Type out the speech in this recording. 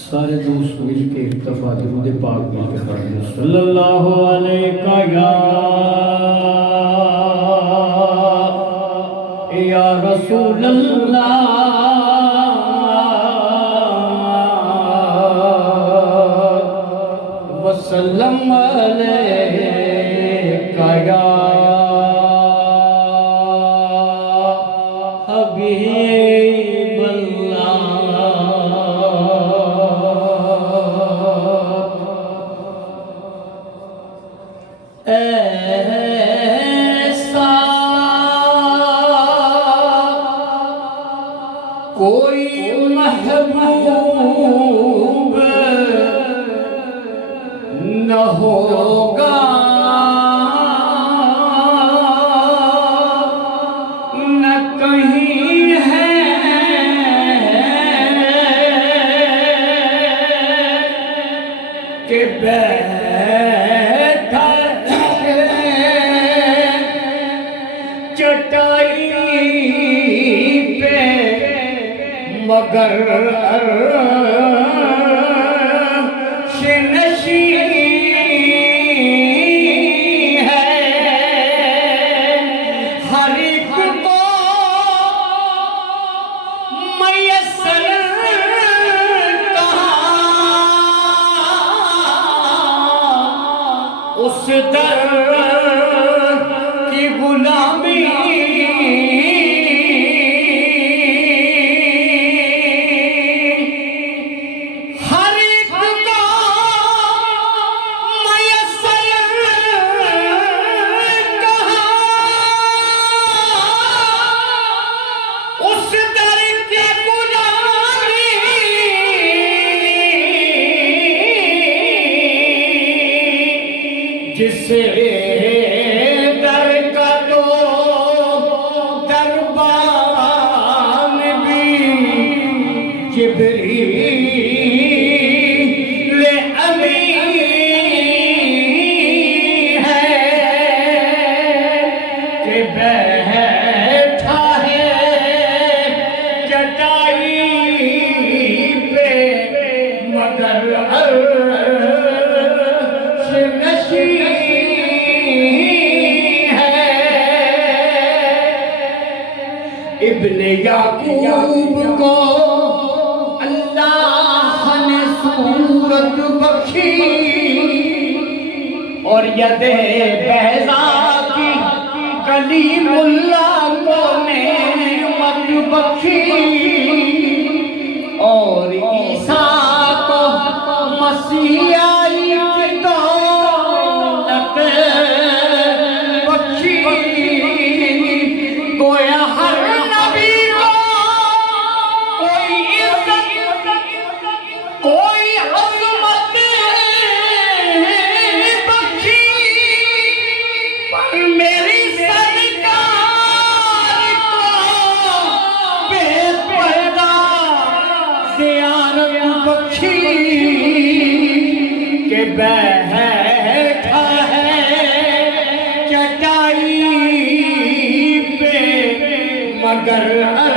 سارے دوست مل کے ایک دفعہ درود پاک مل کے پڑھیں صلی اللہ علیہ یا رسول اللہ وسلم علیہ یا حبیب ایسا کوئی محبوب نہ ہوگا نہ کہیں ہے کہ بیٹھا چٹائی پہ مگر عرش نشین ہے ہر ایک کو میسر کہاں اس در کی غلامی ہر ایک کو میسر کہاں اس در کی غلامی جس در کا تو دربان بھی جبریل امین ہے کہ بیٹھا ہے چٹائی پہ مگر عرش نشین ابن یعقوب کو اللہ نے صورت بخشی اور ید بیضا کی کلیم اللہ کو نعمت بخشی اور عیسیٰ کو مسیحائی کی دولت بخشی گویا ہر کوئی عظمت بخشی پر میری سرکار کو بے پردہ زیارت بخشی کہ بیٹھا ہے چٹائی پہ مگر